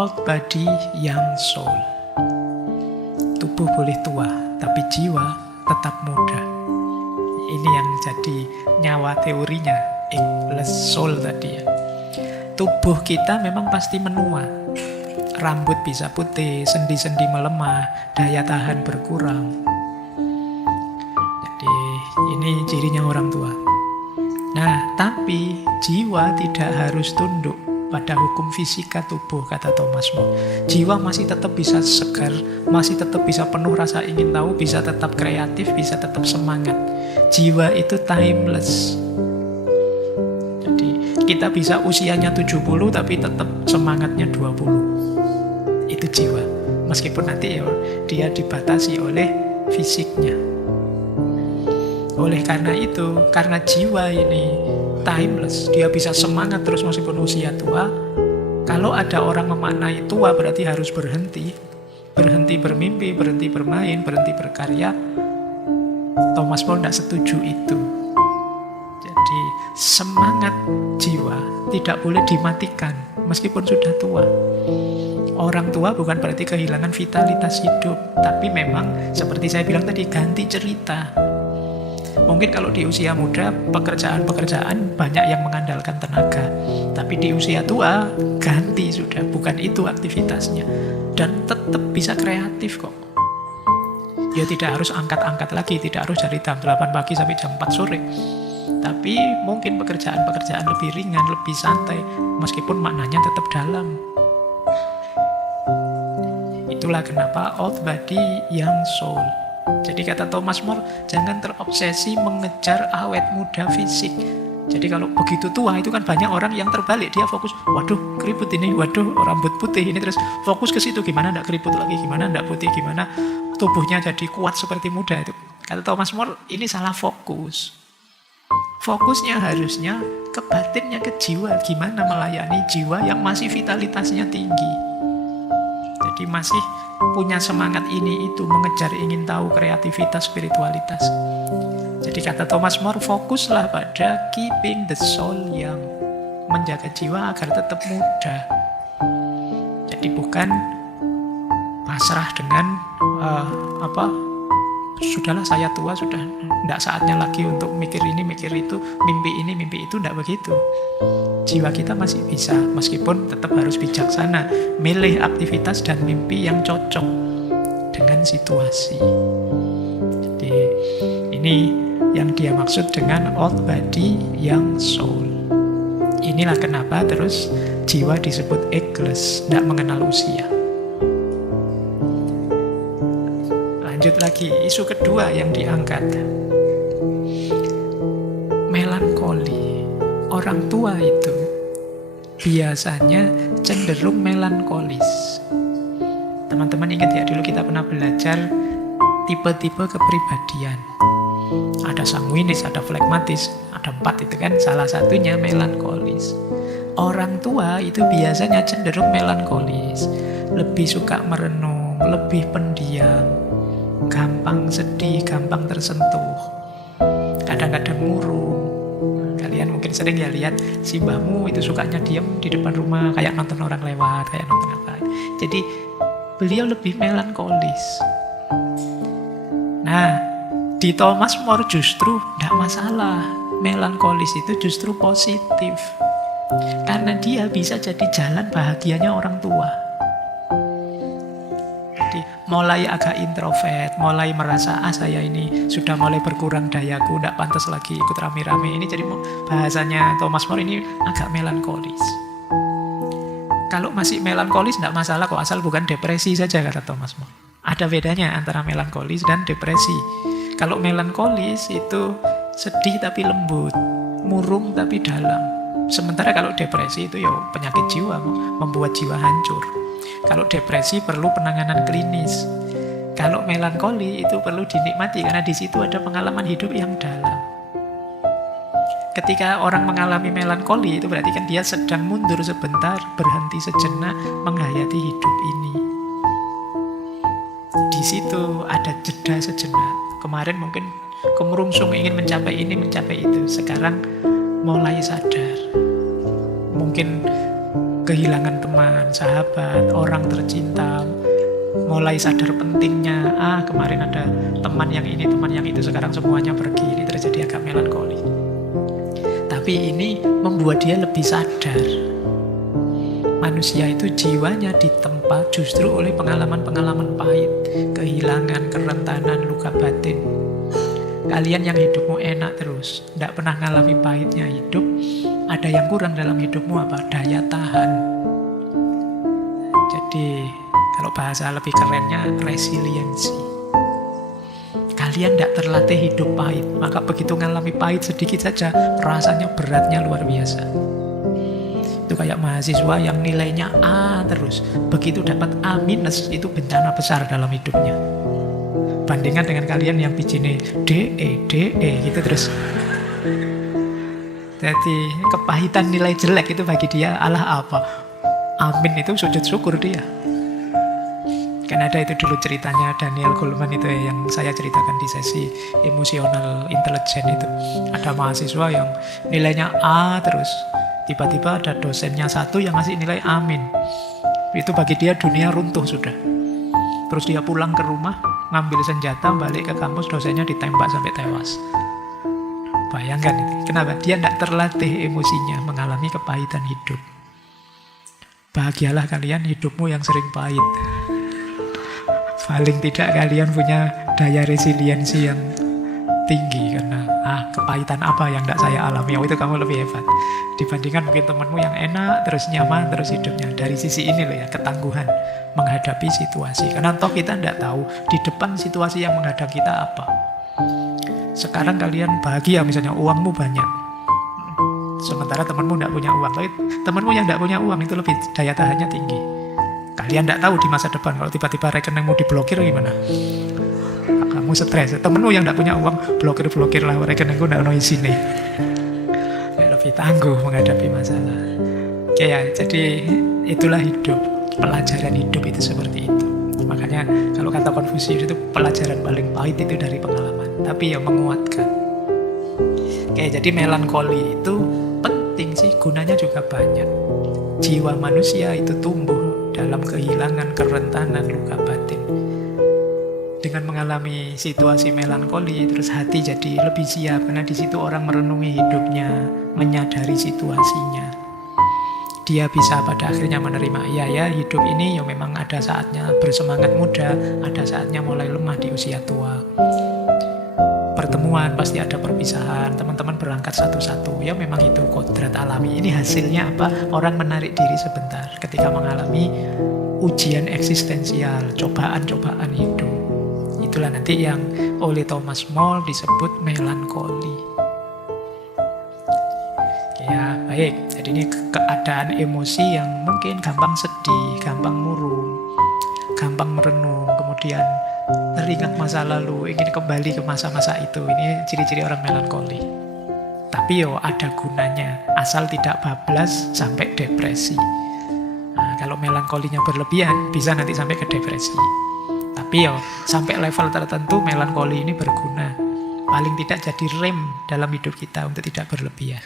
old body, young soul. Tubuh boleh tua, tapi jiwa tetap muda. Ini yang jadi nyawa teorinya, ageless soul tadi ya. Tubuh kita memang pasti menua. Rambut bisa putih, sendi-sendi melemah, daya tahan berkurang. Jadi ini cirinya orang tua. Nah, tapi jiwa tidak harus tunduk pada hukum fisika tubuh, kata Thomas More. Jiwa masih tetap bisa segar, masih tetap bisa penuh rasa ingin tahu, bisa tetap kreatif, bisa tetap semangat. Jiwa itu timeless. Jadi kita bisa usianya 70 tapi tetap semangatnya 20. Itu jiwa. Meskipun nanti ya dia dibatasi oleh fisiknya. Oleh karena itu, karena jiwa ini timeless, dia bisa semangat terus meskipun usia tua. Kalau ada orang memaknai tua berarti harus berhenti. Berhenti bermimpi, berhenti bermain, berhenti berkarya. Thomas More tidak setuju itu. Jadi semangat jiwa tidak boleh dimatikan meskipun sudah tua. Orang tua bukan berarti kehilangan vitalitas hidup, tapi memang seperti saya bilang tadi, ganti cerita. Mungkin kalau di usia muda pekerjaan-pekerjaan banyak yang mengandalkan tenaga, tapi di usia tua ganti sudah, bukan itu aktivitasnya, dan tetap bisa kreatif kok. Ya tidak harus angkat-angkat lagi, tidak harus dari jam 8 pagi sampai jam 4 sore. Tapi mungkin pekerjaan-pekerjaan lebih ringan, lebih santai, meskipun maknanya tetap dalam. Itulah kenapa old body, young soul. Jadi kata Thomas More, jangan terobsesi mengejar awet muda fisik. Jadi kalau begitu tua itu kan banyak orang yang terbalik. Dia fokus, waduh keriput ini, waduh rambut putih ini. Terus fokus ke situ, gimana ndak keriput lagi, gimana ndak putih, gimana tubuhnya jadi kuat seperti muda itu. Kata Thomas More, ini salah fokus. Fokusnya harusnya ke batinnya, ke jiwa. Gimana melayani jiwa yang masih vitalitasnya tinggi. Jadi masih punya semangat ini itu, mengejar ingin tahu, kreativitas, spiritualitas. Jadi kata Thomas More, fokuslah pada keeping the soul young, menjaga jiwa agar tetap muda. Jadi bukan pasrah dengan sudahlah saya tua, sudah tidak saatnya lagi untuk mikir ini, mikir itu, mimpi ini, mimpi itu, tidak begitu. Jiwa kita masih bisa, meskipun tetap harus bijaksana, milih aktivitas dan mimpi yang cocok dengan situasi. Jadi ini yang dia maksud dengan old body, young soul. Inilah kenapa terus jiwa disebut ageless, tidak mengenal usia. Lanjut lagi, isu kedua yang diangkat, melankoli. Orang tua itu biasanya cenderung melankolis. Teman-teman ingat ya, dulu kita pernah belajar tipe-tipe kepribadian. Ada sanguinis, ada flegmatis, ada 4 itu kan, salah satunya melankolis. Orang tua itu biasanya cenderung melankolis, lebih suka merenung, lebih pendiam, gampang sedih, gampang tersentuh, kadang-kadang murung. Kalian mungkin sering ya lihat si mbahmu itu sukanya diam di depan rumah, kayak nonton orang lewat, kayak nonton apa. Jadi beliau lebih melankolis. Nah, di Thomas More justru tidak masalah. Melankolis itu justru positif, karena dia bisa jadi jalan bahagianya orang tua. Jadi mulai agak introvert, mulai merasa saya ini sudah mulai berkurang dayaku, tidak pantas lagi ikut rame-rame. Ini jadi bahasanya Thomas More ini agak melankolis. Kalau masih melankolis tidak masalah kok, asal bukan depresi saja, kata Thomas More. Ada bedanya antara melankolis dan depresi. Kalau melankolis itu sedih tapi lembut, murung tapi dalam. Sementara kalau depresi itu ya penyakit jiwa, membuat jiwa hancur. Kalau depresi perlu penanganan klinis. Kalau melankoli itu perlu dinikmati, karena di situ ada pengalaman hidup yang dalam. Ketika orang mengalami melankoli itu berarti kan dia sedang mundur sebentar, berhenti sejenak, menghayati hidup ini. Di situ ada jeda sejenak. Kemarin mungkin kemerungsung ingin mencapai ini, mencapai itu. Sekarang mulai sadar. Mungkin kehilangan teman, sahabat, orang tercinta, mulai sadar pentingnya, kemarin ada teman yang ini, teman yang itu, sekarang semuanya pergi, ini terjadi agak melankoli. Tapi ini membuat dia lebih sadar. Manusia itu jiwanya ditempa justru oleh pengalaman-pengalaman pahit, kehilangan, kerentanan, luka batin. Kalian yang hidupmu enak terus, tidak pernah ngalami pahitnya hidup, ada yang kurang dalam hidupmu apa? Daya tahan. Jadi kalau bahasa lebih kerennya resiliensi. Kalian tidak terlatih hidup pahit, maka begitu ngalami pahit sedikit saja rasanya beratnya luar biasa. Itu kayak mahasiswa yang nilainya A terus, begitu dapat A minus itu bencana besar dalam hidupnya. Bandingkan dengan kalian yang bikinnya DE gitu terus. Jadi kepahitan nilai jelek itu bagi dia Allah apa? Amin, itu sujud syukur dia. Kan ada itu dulu ceritanya Daniel Goleman itu yang saya ceritakan di sesi emosional intelligence itu. Ada mahasiswa yang nilainya A terus, tiba-tiba ada dosennya satu yang ngasih nilai amin. Itu bagi dia dunia runtuh sudah. Terus dia pulang ke rumah, ngambil senjata, balik ke kampus, dosennya ditembak sampai tewas. Bayangkan itu. Kenapa? Dia tidak terlatih emosinya mengalami kepahitan hidup. Bahagialah kalian hidupmu yang sering pahit. Paling tidak kalian punya daya resiliensi yang tinggi. Karena kepahitan apa yang tidak saya alami, itu kamu lebih hebat dibandingkan mungkin temanmu yang enak terus nyaman terus hidupnya. Dari sisi ini loh ya, ketangguhan menghadapi situasi. Karena toh kita tidak tahu di depan situasi yang menghadang kita apa. Sekarang kalian bahagia misalnya uangmu banyak, sementara temanmu tidak punya uang. Tapi temanmu yang tidak punya uang itu lebih daya tahannya tinggi. Kalian tidak tahu di masa depan kalau tiba-tiba rekeningmu diblokir gimana. Kamu stres. Temenmu yang tidak punya uang blokir lah, rekeningku tidak ada isinya. Lebih tangguh menghadapi masalah. Oke ya, jadi itulah hidup. Pelajaran hidup itu seperti itu. Makanya kalau kata Konfusius itu pelajaran paling pahit itu dari pengalaman, tapi yang menguatkan. Oke, jadi melankoli itu penting sih, gunanya juga banyak. Jiwa manusia itu tumbuh dalam kehilangan, kerentanan, luka batin. Dengan mengalami situasi melankoli, terus hati jadi lebih siap, karena di situ orang merenungi hidupnya, menyadari situasinya. Dia bisa pada akhirnya menerima, ya hidup ini ya memang ada saatnya bersemangat muda, ada saatnya mulai lemah di usia tua. Pertemuan pasti ada perpisahan, teman-teman berangkat satu-satu, ya memang itu kodrat alami. Ini hasilnya apa? Orang menarik diri sebentar ketika mengalami ujian eksistensial, cobaan-cobaan hidup. Itulah nanti yang oleh Thomas More disebut melankoli. Ya baik, jadi ini keadaan emosi yang mungkin gampang sedih, gampang murung, gampang merenung, kemudian teringat masa lalu, ingin kembali ke masa-masa itu. Ini ciri-ciri orang melankoli. Tapi ada gunanya, asal tidak bablas sampai depresi. Nah, kalau melankolinya berlebihan, bisa nanti sampai ke depresi. Tapi sampai level tertentu melankoli ini berguna. Paling tidak jadi rem dalam hidup kita untuk tidak berlebihan.